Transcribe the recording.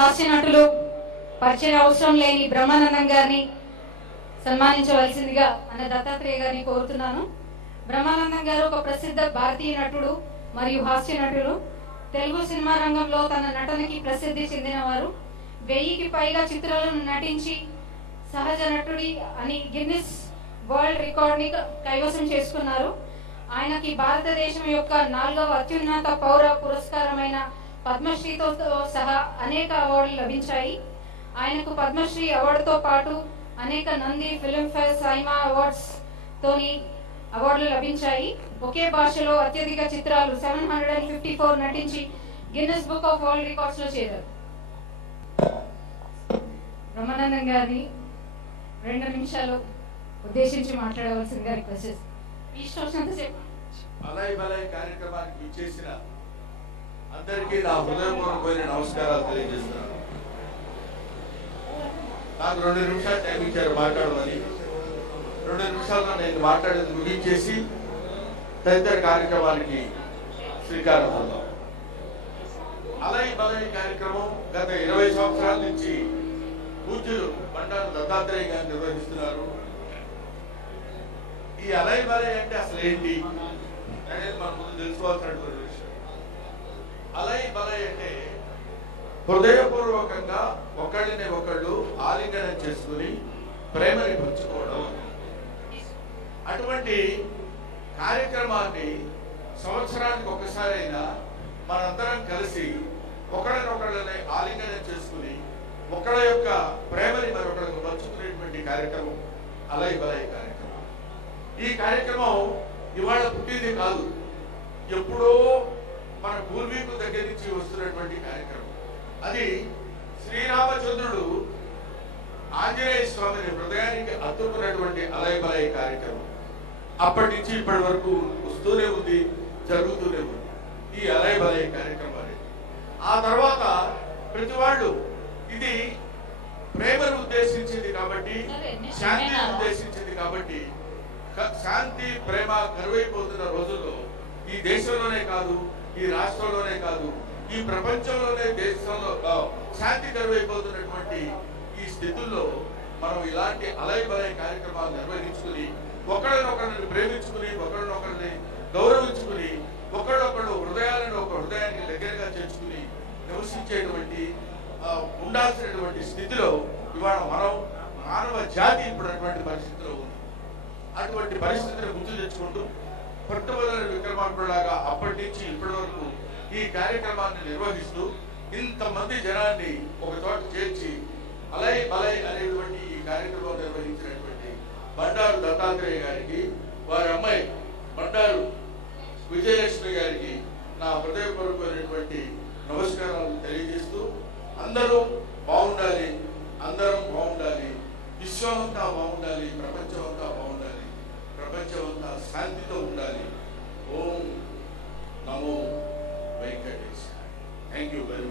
హాస్య నటులు పరిచయ అవసరం లేని బ్రహ్మానందం గారిని సన్మానించవలసిందిగా అన్న దత్తాత్రేయ గారిని కోరుతున్నాను. బ్రహ్మానందం గారు ఒక ప్రసిద్ధ భారతీయ నటుడు మరియు హాస్య నటుడు. తెలుగు సినిమా రంగంలో తన నటనకి ప్రసిద్ధి చెందినవారు. 1000కి పైగా చిత్రాలను నటించి సహజ నటుడి అని గిన్నిస్ వరల్డ్ రికార్డ్ ని కైవసం చేసుకున్నారు. ఆయనకి భారతదేశం యొక్క 4వ అత్యున్నత పౌర పురస్కారమైన పద్మశ్రీతో సహా అనేక అవార్డులు లభించాయి. ఆయనకు పద్మశ్రీ అవార్డుతో పాటు అనేక నంది, ఫిల్మ్ఫేర్, సైమా అవార్డ్స్ తోని అవార్డులు లభించాయి. ఒకే భాషలో అత్యధిక చిత్రాలు 754 నటించి Guinness book of world records లో చేరారు. బ్రహ్మానందం గారిని 2 నిమిషాలు ఉద్దేశించి మాట్లాడవలసిందిగా రిక్వెస్ట్ చేస్తాను. అలాయ్ బలాయ్ కార్యక్రమానికి విచ్చేసిన అందరికీ నా హృదయపూర్వకమైన నమస్కారాలు తెలియజేస్తున్నాను. నాకు 2 నిమిషాలు టైం ఇచ్చారు మాట్లాడమని. 2 నిమిషాల్లో నేను మాట్లాడేది ముగించేసి తదితర కార్యక్రమానికి శ్రీకారం చుడదాం. అలాయ్ బలాయ్ కార్యక్రమం గత 20 సంవత్సరాల నుంచి పూజ్యులు బండారు దత్తాత్రేయ గారు నిర్వహిస్తున్నారు. ఈ అలాయ్ బలాయ్ అంటే అసలు ఏంటి అనేది మనం ముందు తెలుసుకోవాల్సినటువంటి విషయం. అలాయ్ బలాయ్ అంటే హృదయపూర్వకంగా ఒకళ్ళని ఒకళ్ళు ఆలింగనం చేసుకుని ప్రేమని పంచుకోవడం. అటువంటి కార్యక్రమాన్ని సంవత్సరానికి ఒకసారైనా మనందరం కలిసి ఒకళ్ళనొకళ్ళని ఆలింగనం చేసుకుని ఒకళ్ళ యొక్క ప్రేమని మరొకళ్ళకు పంచుకునేటువంటి కార్యక్రమం అలాయ్ బలాయ్ కార్యక్రమం. ఈ కార్యక్రమం ఇవాళ పుట్టింది కాదు, ఎప్పుడో మన పూర్వీకుల దగ్గర నుంచి వస్తున్నటువంటి కార్యక్రమం. అది శ్రీరామచంద్రుడు ఆంజనేయ స్వామిని హృదయానికి అత్తుకున్నటువంటి అలాయ్ బలాయ్ కార్యక్రమం. అప్పటి నుంచి ఇప్పటి వరకు వస్తూనే ఉంది, జరుగుతూనే ఉంది ఈ అలాయ్ బలాయ్ కార్యక్రమం అనేది. ఆ తర్వాత ప్రతి వాళ్ళు ఇది ప్రేమను ఉద్దేశించింది కాబట్టి, శాంతిని ఉద్దేశించింది కాబట్టి, శాంతి ప్రేమ కరువైపోతున్న రోజుల్లో ఈ దేశంలోనే కాదు, ఈ రాష్ట్రంలోనే కాదు, ఈ ప్రపంచంలోనే దేశంలో శాంతి కరువైపోతున్నటువంటి ఈ స్థితుల్లో మనం ఇలాంటి అలాయ్ బలాయ్ కార్యక్రమాలు నిర్వహించుకుని ఒకళ్ళనొకరిని ప్రేమించుకుని ఒకళ్ళనొకరిని గౌరవించుకుని ఒకళ్ళొకళ్ళు హృదయాలను ఒక హృదయానికి దగ్గరగా చేర్చుకుని నివసించేటువంటి ఉండాల్సినటువంటి స్థితిలో ఇవాళ మనం మానవ జాతి ఇప్పుడు అటువంటి పరిస్థితిలో ఉంది. అటువంటి పరిస్థితిని గుర్తు తెచ్చుకుంటూ పట్టుబదల విక్రమార్కుడులాగా అప్పటి నుంచి ఇప్పటి వరకు ఈ కార్యక్రమాన్ని నిర్వహిస్తూ ఇంతమంది జనాన్ని ఒక చోట చేర్చి అలాయ్ బలాయ్ అనేటువంటి ఈ కార్యక్రమం నిర్వహించినటువంటి బండారు దత్తాత్రేయ గారికి, వారి అమ్మాయి బండారు విజయలక్ష్మి గారికి నా హృదయపూర్వకమైనటువంటి నమస్కారాలు తెలియజేస్తూ, అందరూ బాగుండాలి, అందరం బాగుండాలి, విశ్వం అంతా బాగుండాలి, ప్రపంచం అంతా బాగుండాలి, ప్రపంచం అంతా శాంతితో ఉండాలి. ఓం నమో వెంకటేశ్. Thank you very